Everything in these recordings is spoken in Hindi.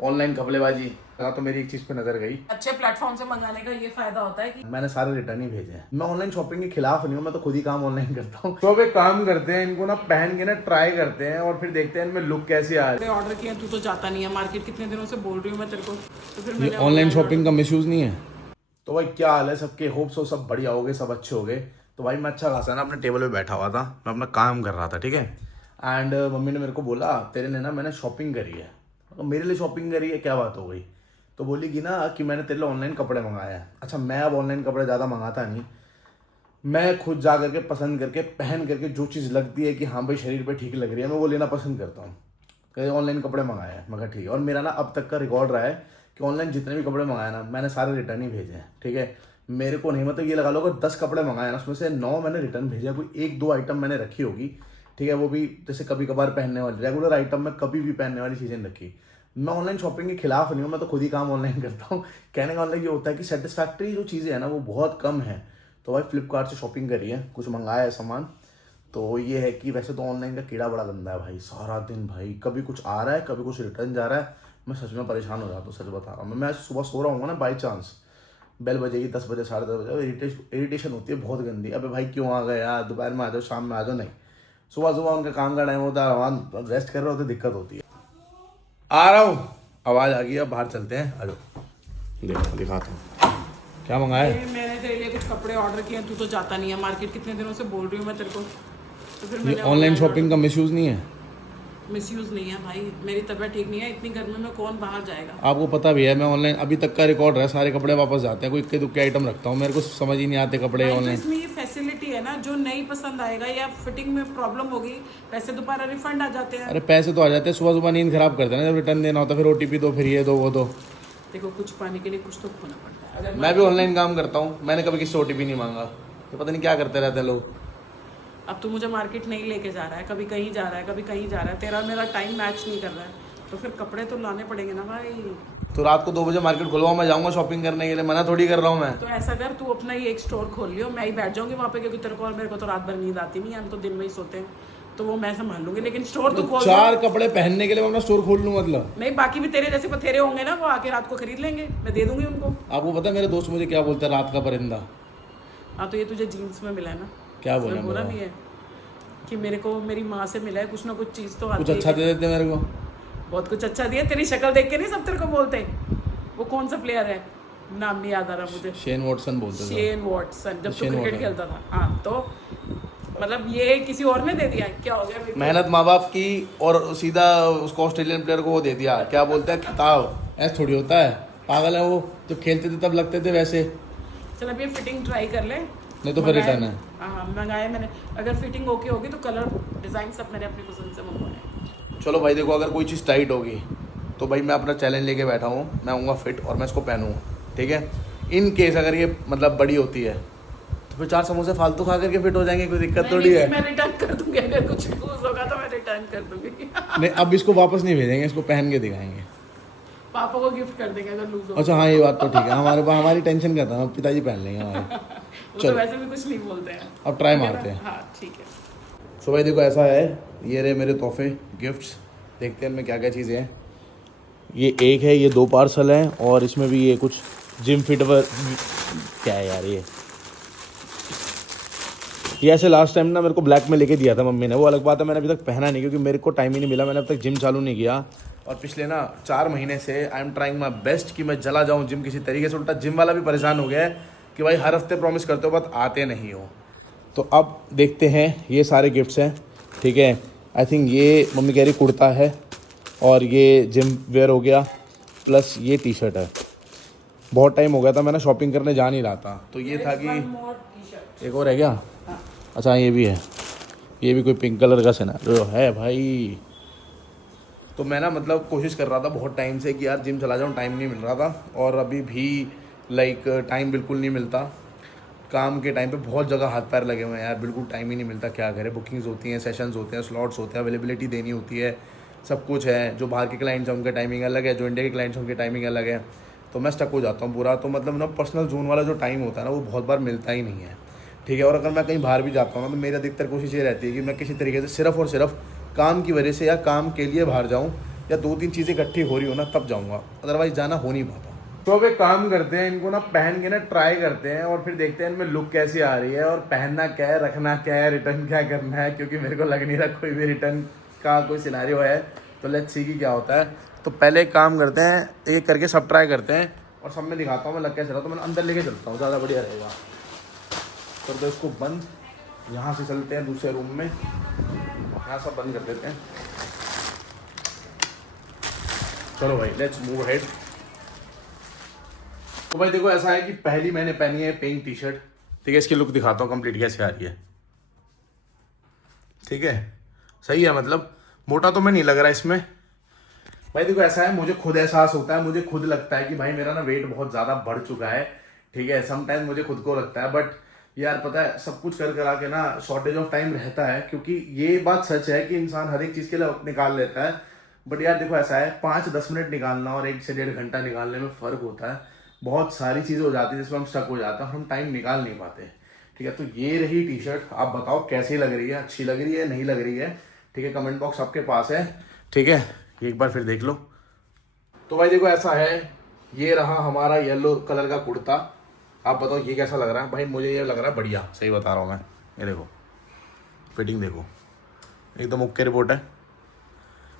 ऑनलाइन घपलेबाजी का तो मेरी एक चीज पे नजर गई। अच्छे प्लेटफॉर्म से मंगाने का ये फायदा होता है कि मैंने सारे रिटर्न ही भेजे हैं। मैं ऑनलाइन शॉपिंग के खिलाफ नहीं हूँ, मैं तो खुद ही काम ऑनलाइन करता हूँ। तो अब एक काम करते हैं, इनको ना पहन के ना ट्राई करते हैं और फिर देखते हैं इनमें लुक कैसी आ रही है। ऑर्डर किया तू तो जाता नहीं है मार्केट, कितने दिनों से बोल रही हूँ मैं तेरे को, तो फिर मैंने ऑनलाइन शॉपिंग का मिसयूज नहीं है। तो भाई क्या हाल है सबके? होप सो सब बढ़िया हो गए, सब अच्छे हो गए। तो भाई मैं अच्छा खासा ना अपने टेबल पे बैठा हुआ था, मैं अपना काम कर रहा था, ठीक है। एंड मम्मी ने मेरे को बोला तेरे ने ना मैंने शॉपिंग करी है। तो मेरे लिए शॉपिंग करी है, क्या बात हो गई? तो बोली कि ना कि मैंने तेरे लिए ऑनलाइन कपड़े मंगाए हैं। अच्छा, मैं अब ऑनलाइन कपड़े ज़्यादा मंगाता नहीं, मैं खुद जा करके पसंद करके पहन करके जो चीज़ लगती है कि हाँ भाई शरीर पे ठीक लग रही है, मैं वो लेना पसंद करता हूँ। कहीं ऑनलाइन कपड़े मंगाए हैं, मैं कहा ठीक है। और मेरा ना अब तक का रिकॉर्ड रहा है कि ऑनलाइन जितने भी कपड़े मंगाए ना मैंने सारे रिटर्न ही भेजे हैं, ठीक है। मेरे को नहीं, मतलब ये लगा लो अगर 10 कपड़े मंगाए ना उसमें से 9 मैंने रिटर्न भेजा, कोई 1-2 आइटम मैंने रखी होगी, ठीक है। वो भी जैसे कभी कभार पहनने वाली, रेगुलर आइटम में कभी भी पहनने वाली चीज़ें रखी। मैं ऑनलाइन शॉपिंग के खिलाफ नहीं हूँ, मैं तो खुद ही काम ऑनलाइन करता हूँ। कहने का ऑनलाइन ये होता है कि सेटिस्फैक्ट्री जो चीज़ें हैं ना वो बहुत कम है। तो भाई फ्लिपकार्ट से शॉपिंग करी है, कुछ मंगाया है सामान। तो ये है कि वैसे तो ऑनलाइन का कीड़ा बड़ा गंदा है भाई, सारा दिन भाई कभी कुछ आ रहा है कभी कुछ रिटर्न जा रहा है। मैं सच में परेशान हो जाता हूँ, सच बता रहा हूँ। मैं सुबह सो रहा हूँ ना, बाई चांस बेल बजेगी 10 बजे 10:30 बजे, इरिटेशन होती है बहुत गंदी। अबे भाई क्यों आ गए यार, दोपहर में आ जाओ, शाम में आ जाओ। नहीं, सुबह सुबह उनका काम का टाइम होता है, वहाँ रेस्ट कर रहे होते, दिक्कत होती है। आ रहा हूँ, आवाज़ आ गई, अब बाहर चलते हैं, आ जाओ। देखो दिखाता हूँ क्या मंगाया है। मैंने तेरे लिए कुछ कपड़े ऑर्डर किए, तू तो जाता नहीं है मार्केट, कितने दिनों से बोल रही हूँ मैं तेरे को, तो फिर ये मैंने ऑनलाइन शॉपिंग का मिसयूज नहीं है। मिसयूज नहीं है भाई, मेरी तबीयत ठीक नहीं है, इतनी गर्मी में कौन बाहर जाएगा। आपको पता भी है मैं ऑनलाइन अभी तक का रिकॉर्ड है, सारे कपड़े वापस जाते हैं, कोई इक्के दुक्के आइटम रखता हूँ, मेरे को समझ ही नहीं आते कपड़े भाई, तो ऑनलाइन। इसमें ये फैसिलिटी है ना, जो नहीं पसंद आएगा या फिटिंग में प्रॉब्लम होगी, पैसे दोबारा रिफंड आ जाते हैं। अरे पैसे तो आ जाते हैं, सुबह सुबह नींद खराब करते हैं ना, जब रिटर्न देना होता है फिर OTP दो, फिर ये दो वो दो। देखो कुछ पाने के लिए कुछ तो खोना पड़ता है। अगर मैं भी ऑनलाइन काम करता हूँ, मैंने कभी किसी से OTP नहीं मांगा। तो पता नहीं क्या करते रहते हैं लोग। अब तू मुझे मार्केट नहीं लेके जा रहा है, कभी कहीं जा रहा है कभी कहीं जा रहा है, तेरा मेरा टाइम मैच नहीं कर रहा है, तो फिर कपड़े तो लाने पड़ेंगे ना भाई। तो रात को 2 बजे मार्केट खुलवाओ, मैं जाऊँगा शॉपिंग करने के लिए, मना थोड़ी कर रहा हूँ मैं। तो ऐसा कर, तू अपना ही एक स्टोर खोल लियो, मैं ही बैठ जाऊंगी वहाँ पे, क्योंकि तेरे को और मेरे को तो रात भर नींद आती नहीं है, हम तो दिन में ही सोते हैं, तो वो मैं संभाल लूंगी, लेकिन स्टोर तू खोल। 4 कपड़े पहनने के लिए मैं अपना स्टोर खोल लूँ मतलब? नहीं, बाकी भी तेरे जैसे बथेरे होंगे ना, वो आके रात को खरीद लेंगे, मैं दे दूंगी उनको। आपको पता है मेरे दोस्त मुझे क्या बोलते हैं, रात का परिंदा। हाँ, तो ये तुझे जीन्स में मिला है ना, क्या बोला इसमें बुरा नहीं है कि मेरे को मेरी माँ से मिला है, कुछ ना कुछ चीज़ तो आती कुछ है। अच्छा दे देते मेरे को। बहुत कुछ अच्छा दिया, तेरी शक्ल देख के नहीं सब तेरे को बोलते। वो कौन सा प्लेयर है, नाम नहीं याद आ रहा मुझे। शेन वॉटसन बोलते थे। शेन वॉटसन, जब तो शेन क्रिकेट वॉटसन। खेलता था। हाँ, तो मतलब ये किसी और ने दे दिया, क्या हो गया? मेहनत माँ बाप की, और सीधा उसको ऑस्ट्रेलियन प्लेयर को वो दे दिया, क्या बोलते हैं, खिताब। ऐसा थोड़ी होता है, पागल है वो। जब खेलते थे तब लगते थे वैसे। चल अब ये फिटिंग ट्राई कर ले, नहीं तो फिर मंगाए- रिटर्न है। हाँ, मंगाए मैंने, अगर फिटिंग ओके होगी तो कलर डिजाइन सब मैंने अपनी पसंद से मंगवाए। चलो भाई देखो, अगर कोई चीज़ टाइट होगी तो भाई मैं अपना चैलेंज लेके बैठा हूँ, मैं आऊँगा फिट और मैं इसको पहनूँगा, ठीक है। इन केस अगर ये मतलब बड़ी होती है तो फिर 4 समोसे फालतू खा करके फिट हो जाएंगे, कोई दिक्कत थोड़ी है। मैं रिटर्न कर दूंगी, अगर कुछ लूज होगा तो मैं रिटर्न कर दूंगी। नहीं, अब इसको वापस नहीं भेजेंगे, इसको पहन के दिखाएंगे। पापा को गिफ्ट कर देंगे अगर लूज होगा। अच्छा हाँ, ये बात तो ठीक है, हमारे पास हमारी टेंशन का था, पिताजी पहन लेंगे हमारे। वो तो चलो। वैसे भी कुछ नहीं बोलते हैं। अब ट्राई ठीक है मारते ना? हैं। हाँ ठीक है। सो भाई देखो ऐसा है, ये रहे मेरे तोहफे गिफ्ट्स, देखते हैं इनमें क्या क्या चीज़ें हैं। ये एक है, ये 2 पार्सल हैं, और इसमें भी ये कुछ जिम फिट क्या है यार ये ऐसे लास्ट टाइम ना मेरे को ब्लैक में लेके दिया था मम्मी ने, वो अलग बात है, मैंने अभी तक पहना नहीं क्योंकि मेरे को टाइम ही नहीं मिला, मैंने अब तक जिम चालू नहीं किया। और पिछले ना 4 महीने से I am trying my best कि मैं चला जाऊँ जिम किसी तरीके से। उल्टा जिम वाला भी परेशान हो गया है कि भाई हर हफ्ते प्रॉमिस करते हो बट आते नहीं हो। तो अब देखते हैं, ये सारे गिफ्ट्स हैं, ठीक है। आई थिंक ये मम्मी कह रही कुर्ता है, और ये जिम वेयर हो गया, प्लस ये टी-शर्ट है। बहुत टाइम हो गया था, मैंने शॉपिंग करने जा नहीं रहा था, तो ये था कि एक और है क्या? अच्छा ये भी है, ये भी कोई पिंक कलर का सिनेरियो है भाई। तो मैं ना मतलब कोशिश कर रहा था बहुत टाइम से कि यार जिम चला जाऊँ, टाइम नहीं मिल रहा था, और अभी भी लाइक टाइम बिल्कुल नहीं मिलता। काम के टाइम पे बहुत जगह हाथ पैर लगे हुए हैं यार, बिल्कुल टाइम ही नहीं मिलता, क्या करें। बुकिंग्स होती हैं, सेशंस होते हैं, स्लॉट्स होते हैं, अवेलेबिलिटी देनी होती है, सब कुछ है। जो बाहर के क्लाइंट्स हैं उनका टाइमिंग अलग है, जो इंडिया के क्लाइंट्स हैं उनकी टाइमिंग अलग है, तो मैं स्टक हो जाता हूँ पूरा। तो मतलब ना पर्सनल जोन वाला जो टाइम होता है ना वो बहुत बार मिलता ही नहीं है, ठीक है। और अगर मैं कहीं बाहर भी जाता हूँ ना तो मेरी अधिकतर कोशिश ये रहती है कि मैं किसी तरीके से सिर्फ और सिर्फ काम की वजह से या काम के लिए बाहर जाऊँ, या 2-3 चीज़ें इकट्ठी हो रही हो ना तब जाऊँगा, अदरवाइज जाना हो नहीं पाता। तो अब एक काम करते हैं, इनको ना पहन के ना ट्राई करते हैं और फिर देखते हैं इनमें लुक कैसी आ रही है और पहनना क्या है, रखना क्या है, रिटर्न क्या करना है, क्योंकि मेरे को लग नहीं रहा कोई भी रिटर्न का कोई सिनेरियो है। तो लेट्स सी कि क्या होता है। तो पहले एक काम करते हैं, एक करके सब ट्राई करते हैं और सब में दिखाता हूँ मैं लग कैसे रहा। तो मैं अंदर लेके चलता हूँ, ज़्यादा बढ़िया रहेगा। कर दो इसको बंद। यहाँ से चलते हैं दूसरे रूम में, यहाँ सब बंद कर देते हैं। चलो भाई लेट्स मूव अहेड। तो भाई देखो ऐसा है कि पहली मैंने पहनी है पिंक टी शर्ट, ठीक है। इसकी लुक दिखाता हूँ कंप्लीट कैसे आ रही है, ठीक है। सही है, मतलब मोटा तो मैं नहीं लग रहा इसमें। भाई देखो ऐसा है, मुझे खुद एहसास होता है, मुझे खुद लगता है कि भाई मेरा ना वेट बहुत ज़्यादा बढ़ चुका है, ठीक है। समटाइम मुझे खुद को लगता है, बट यार पता है सब कुछ कर करा के ना शॉर्टेज ऑफ टाइम रहता है, क्योंकि ये बात सच है कि इंसान हर एक चीज़ के लिए वक्त निकाल लेता है। बट यार देखो ऐसा है, 5-10 मिनट निकालना और 1 से 1.5 घंटा निकालने में फ़र्क होता है। बहुत सारी चीज़ें हो जाती है जिसमें हम स्टक हो जाते हैं, हम टाइम निकाल नहीं पाते, ठीक है। तो ये रही टी शर्ट, आप बताओ कैसी लग रही है, अच्छी लग रही है, नहीं लग रही है, ठीक है। कमेंट बॉक्स आपके पास है, ठीक है। एक बार फिर देख लो। तो भाई देखो ऐसा है, ये रहा हमारा येलो कलर का कुर्ता। आप बताओ ये कैसा लग रहा है। भाई मुझे ये लग रहा है बढ़िया, सही बता रहा हूँ मैं। ये देखो फिटिंग देखो, एकदम ओके रिपोर्ट है।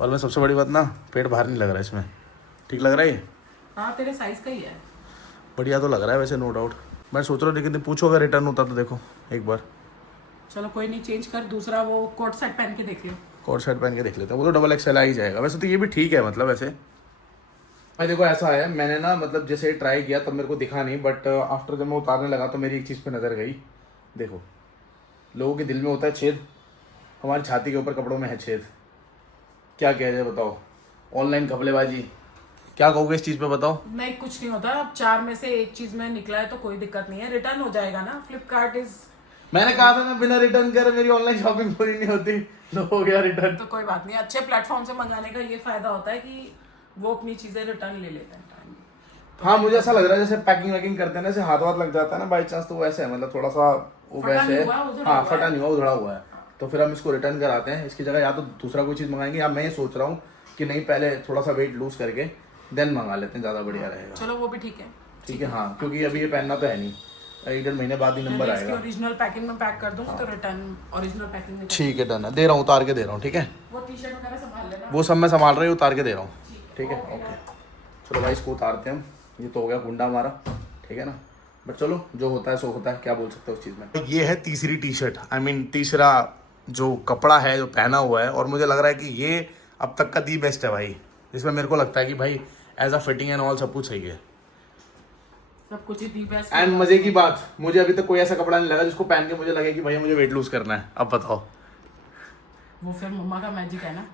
और मैं सबसे बड़ी बात ना, पेट बाहर नहीं लग रहा है इसमें, ठीक लग रहा है ये। हाँ तेरे साइज का ही है। बढ़िया तो लग रहा है वैसे, नो डाउट। मैं सोच रहा हूँ लेकिन पूछो अगर रिटर्न होता तो देखो एक बार। चलो कोई नहीं, चेंज कर, दूसरा वो कोट सेट पहन के देख लियो। कोट शर्ट पहन के देख लेते हैं, वो तो डबल एक्सएल आ ही जाएगा। वैसे तो ये भी ठीक है, मतलब वैसे। भाई देखो ऐसा है, मैंने ना मतलब जैसे ट्राई किया तब मेरे को दिखा नहीं, बट आफ्टर जब मैं उतारने लगा तो मेरी एक चीज़ पे नज़र गई। देखो लोगों के दिल में होता है छेद, हमारी छाती के ऊपर कपड़ों में है छेद। क्या कह जाए बताओ, ऑनलाइन घपलेबाजी, क्या कहोगे इस चीज़ पे बताओ। नहीं कुछ नहीं होता, अब 4 में से एक चीज में निकला है तो कोई दिक्कत नहीं है, रिटर्न हो जाएगा ना। फ्लिपकार्ट इज, मैंने कहा था ना बिना रिटर्न करे मेरी ऑनलाइन शॉपिंग पूरी नहीं होती, लो हो गया रिटर्न। तो कोई बात नहीं। अच्छे प्लेटफॉर्म से मंगाने का ये फायदा होता है कि वो अपनी चीजें रिटर्न ले लेते हैं टाइम। हाँ मुझे ऐसा लग रहा है जैसे पैकिंग वैकिंग करते हैं ना, जैसे हाथ वाथ लग जाता है ना बाई चांस, तो वैसे है, मतलब थोड़ा सा वो फटा वैसे नहीं है। हुआ, उधड़ा हाँ हुआ फटा है। नहीं हुआ, उधड़ा हुआ है। तो फिर हम इसको रिटर्न कराते हैं, इसकी जगह या तो दूसरा कोई चीज़ मंगाएंगे, या मैं ये सोच रहा हूँ कि नहीं पहले थोड़ा सा वेट लूज करके देन मंगा लेते हैं, ज़्यादा बढ़िया रहेगा। चलो वो भी ठीक है। ठीक है हाँ, क्योंकि अभी ये पहनना तो है नहीं, 1-1.5 महीने बाद ही नंबर इसकी आएगा। ओरिजिनल पैकिंग में पैक कर दूंगी तो रिटर्न ओरिजिनल पैकिंग में। ठीक है डन है, दे रहा हूँ, उतार के दे रहा हूँ, ठीक है। वो टी शर्ट वगैरह संभाल लेना। वो सब मैं संभाल रही हूँ, उतार के दे रहा हूँ, ठीक है ओके। चलो भाई इसको उतारते हैं हम, ये तो हो गया गुंडा हमारा, ठीक है ना। बट चलो जो होता है सो होता है, क्या बोल सकते हो उस चीज़ में। ये है तीसरी टी शर्ट, आई मीन तीसरा जो कपड़ा है जो पहना हुआ है, और मुझे लग रहा है कि ये अब तक का दी बेस्ट है भाई, जिसमें मेरे को लगता है कि भाई as a fitting and all सब कुछ सही है। सब कुछ ही दी बेस्ट। एंड मजे की बात, मुझे अभी तक कोई ऐसा कपड़ा नहीं लगा जिसको पहन के मुझे लगे कि भैया मुझे वेट लूज करना है। अब बताओ, वो फिर मम्मा का मैजिक है ना।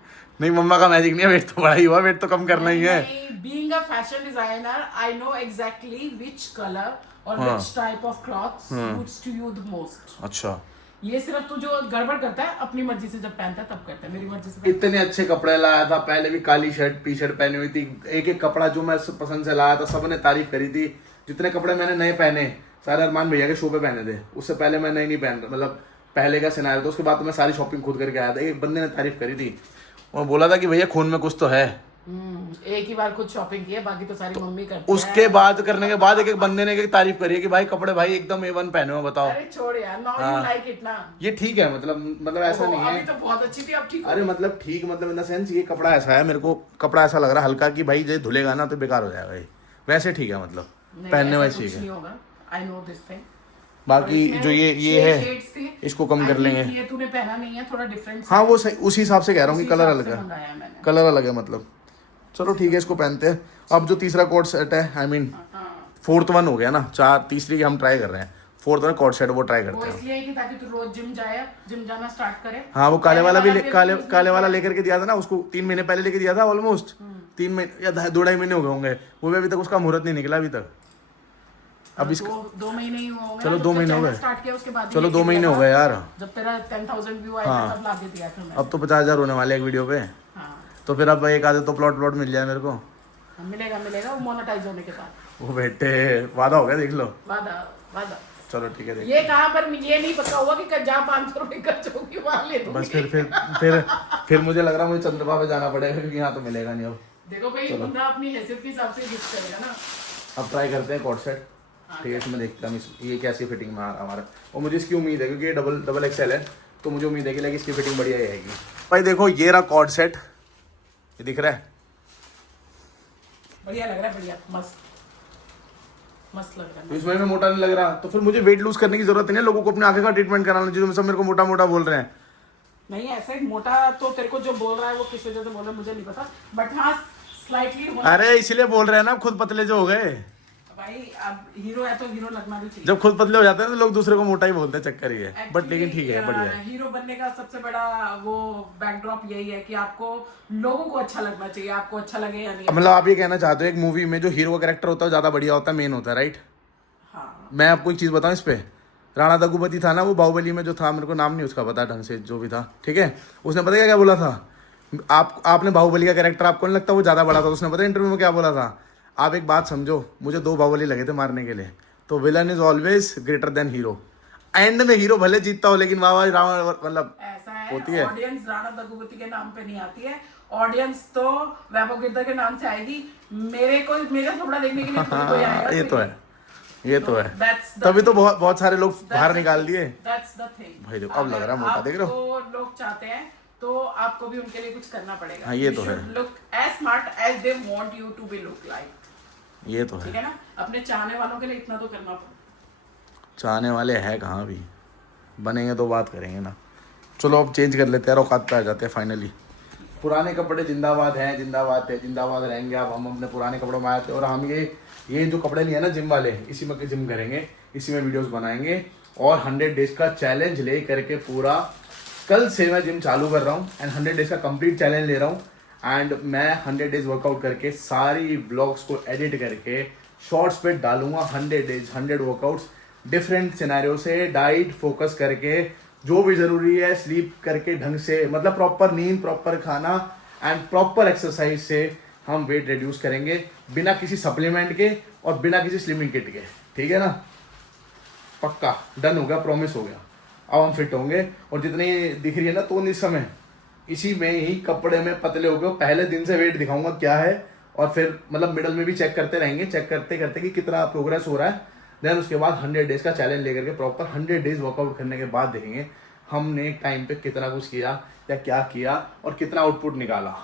नहीं मम्मा का मैजिक नहीं है, वेट तो बड़ा ही हुआ, वेट तो कम करना ही है। Being a fashion designer I know exactly which colour और which type of clothes suits to you the most. अच्छा ये सिर्फ तू जो गड़बड़ करता है अपनी मर्जी से, जब पहनता है तब करता है, मेरी मर्जी से पहनता इतने अच्छे कपड़े लाया था, पहले भी काली शर्ट टी शर्ट पहनी हुई थी, एक एक कपड़ा जो मैं पसंद से लाया था सबने तारीफ करी थी। जितने कपड़े मैंने नए पहने सारे अरमान भैया के शो पे पहने थे, उससे पहले मैं नए नहीं पहन, मतलब पहले का सिनारियो था। उसके बाद तो मैं सारी शॉपिंग खुद करके आया था, एक बंदे ने तारीफ करी थी और बोला था कि भैया खून में कुछ तो है। एक ही बार खुद शॉपिंग की है, बाकी तो सारी मम्मी करती है। उसके बाद करने के बाद एक एक बंदे ने एक तारीफ करी है कि भाई कपड़े भाई एकदम A1 पहने हो। बताओ, अरे छोड़ यार, नाउ यू लाइक इट ना। ये ठीक है, मतलब ऐसा नहीं अभी है। तो बहुत अच्छी थी, अब ठीक हो अरे मतलब ठीक, मतलब इन द सेंस ये कपड़ा ऐसा है, मेरे को कपड़ा ऐसा लग रहा है हल्का कि भाई जो धुलेगा ना तो बेकार हो जाएगा ये। वैसे ठीक है, मतलब नहीं, पहनने ऐसा वाली कुछ ठीक है। नहीं होगा, आई नो दिस थिंग। बाकी जो ये है इसको कम कर लेंगे। ये तूने पहना नहीं है, थोड़ा डिफरेंट। हाँ वो सही, उसी हिसाब से कह रहा हूँ कि कलर अलग है, मंगाया है मैंने। कलर अलग है मतलब। चलो ठीक है, इसको पहनते हैं। अब जो तीसरा कोट सेट है, आई मीन फोर्थ वन हो गया ना, तीसरी की हम ट्राई कर रहे हैं, फोर्थ वन कोट सेट वो ट्राई वो करते हैं। इसलिए है कि ताकि तू रोज जिम जाना स्टार्ट करे। हाँ वो काले वाला भी भी काले वाला लेकर के दिया था ना उसको, 3 महीने पहले लेके दिया था ऑलमोस्ट, 3 महीने या 2-2.5 महीने हो गए होंगे, वो भी अभी तक उसका मुहूर्त नहीं निकला अभी तक। अब इसका 2 महीने ही होंगे। चलो 2 महीने हो गए, स्टार्ट किया उसके बाद। चलो 2 महीने हो गए यार। जब तेरा 10,000 व्यू आया तब ला के दिया था मैं। अब तो 50,000 होने वाले एक वीडियो पे, हाँ तो फिर अब एक आधे तो प्लॉट मिल जाए मेरे को। मिलेगा वो मोनेटाइज होने के बाद। वो बेटे वादा हो गया, देख लो। वादा। चलो ठीक है देख ये कहाँ पर ये नहीं पता हुआ कि जहाँ 500 रुपए खर्च होगी वहाँ ले लूंगी। बस फिर मुझे लग रहा है मुझे चंद्रमा पे जाना पड़ेगा क्योंकि यहाँ तो मिलेगा नहीं अब। देखो भाई बंदा अपनी हैसियत के हिसाब से गिफ्ट करेगा ना। अब ट्राई करते हैं कॉर्ड सेट, ठीक है इसमें देखते हैं ये कैसी फिटिंग में आ रहा हमारा। और मुझे इसकी उम्मीद है क्योंकि ये डबल एक्सएल है तो मुझे उम्मीद है कि इसकी फिटिंग बढ़िया ही आएगी। भाई देखो ये रहा कॉर्ड सेट, ये दिख रहा है, बढ़िया लग रहा है, बढ़िया मस्त लग रहा है। इसमें मोटा नहीं लग रहा तो फिर मुझे वेट लूज करने की जरूरत नहीं है, लोगों को अपने आंखें का ट्रीटमेंट कराना चाहिए। सब मेरे को मोटा मोटा बोल रहे हैं। नहीं ऐसा ही मोटा तो तेरे को जो बोल रहा है वो किस वजह से बोल रहा है मुझे नहीं पता, बट हाँ स्लाइटली। अरे इसलिए बोल रहे हैं ना, खुद पतले जो हो गए भाई अब हीरो है तो हीरो लगना भी चाहिए। जब खुद पतले हो जाते हैं तो लोग दूसरे को मोटा ही बोलते हैं, चक्कर ही है। बट लेकिन ठीक है, बढ़िया है। हीरो बनने का सबसे बड़ा वो बैकड्रॉप यही है कि आपको लोगों को अच्छा लगना चाहिए, आपको अच्छा लगे या नहीं। मतलब आप ये कहना चाहते हो एक मूवी में जो हीरो का कैरेक्टर होता है ज्यादा बढ़िया होता है, मेन होता है, राइट? हाँ। मैं आपको एक चीज बताऊं इस पे, राणा दग्गुपति था ना वो बाहुबली में जो था, मेरे को नाम नहीं उसका पता ढंग से, जो भी था ठीक है, उसने पता क्या बोला था, आपने बाहुबली का कैरेक्टर आपको नहीं लगता वो ज्यादा बड़ा था? उसने पता इंटरव्यू में क्या बोला था, आप एक बात समझो, मुझे 2 बाहुबली लगे थे मारने के लिए, तो villain is always greater than hero. And में हीरो भले जीतता हो लेकिन वाह रावण मतलब ऐसा है, होती है। ऑडियंस राणा दग्गुपति के नाम पे नहीं आती है, ऑडियंस तो वैभव गिरधर के नाम से आएगी। मेरा थोड़ा देखने के लिए कोई आएगा। ये तो है, ये तो है। That's the तभी तो thing. बहुत सारे लोग बाहर निकाल दिए। That's the thing. भाई देखो अब लग रहा है मोटा, देख रहे हो? आपको लोग चाहते हैं तो आपको भी उनके लिए कुछ करना पड़ेगा। हाँ, ये तो है। Look as smart as they want you to be look like. ये तो ठीक है, है ना, अपने चाहने वालों के लिए इतना तो करना चाहने वाले है कहाँ भी, बनेंगे तो बात करेंगे ना। चलो अब चेंज कर लेते हैं, औकात पे आ जाते हैं फाइनली। पुराने कपड़े जिंदाबाद हैं, जिंदाबाद है, जिंदाबाद रहेंगे। अब हम अपने पुराने कपड़ों में आए थे और हम ये जो कपड़े लिए ना जिम वाले, इसी में जिम करेंगे, इसी में वीडियोस बनाएंगे और 100 डेज का चैलेंज ले करके पूरा कल से मैं जिम चालू कर रहा हूँ एंड 100 डेज का कंप्लीट चैलेंज ले रहा हूँ। एंड मैं 100 डेज वर्कआउट करके सारी ब्लॉग्स को एडिट करके शॉर्ट्स पे डालूंगा। 100 डेज 100 वर्कआउट्स डिफरेंट सिनेरियो से, डाइट फोकस करके, जो भी ज़रूरी है स्लीप करके ढंग से, मतलब प्रॉपर नींद, प्रॉपर खाना एंड प्रॉपर एक्सरसाइज से हम वेट रिड्यूस करेंगे बिना किसी सप्लीमेंट के और बिना किसी स्लिमिंग किट के। ठीक है ना, पक्का डन हो गया, प्रॉमिस हो गया। अब हम फिट होंगे और जितनी दिख रही है ना तो इस समय इसी में ही कपड़े में पतले हो गए। पहले दिन से वेट दिखाऊंगा क्या है और फिर मतलब मिडल में भी चेक करते रहेंगे, चेक करते करते कि कितना प्रोग्रेस हो रहा है। देन उसके बाद 100 डेज का चैलेंज लेकर के प्रॉपर 100 डेज वर्कआउट करने के बाद देखेंगे हमने एक टाइम पे कितना कुछ किया या क्या किया और कितना आउटपुट निकाला।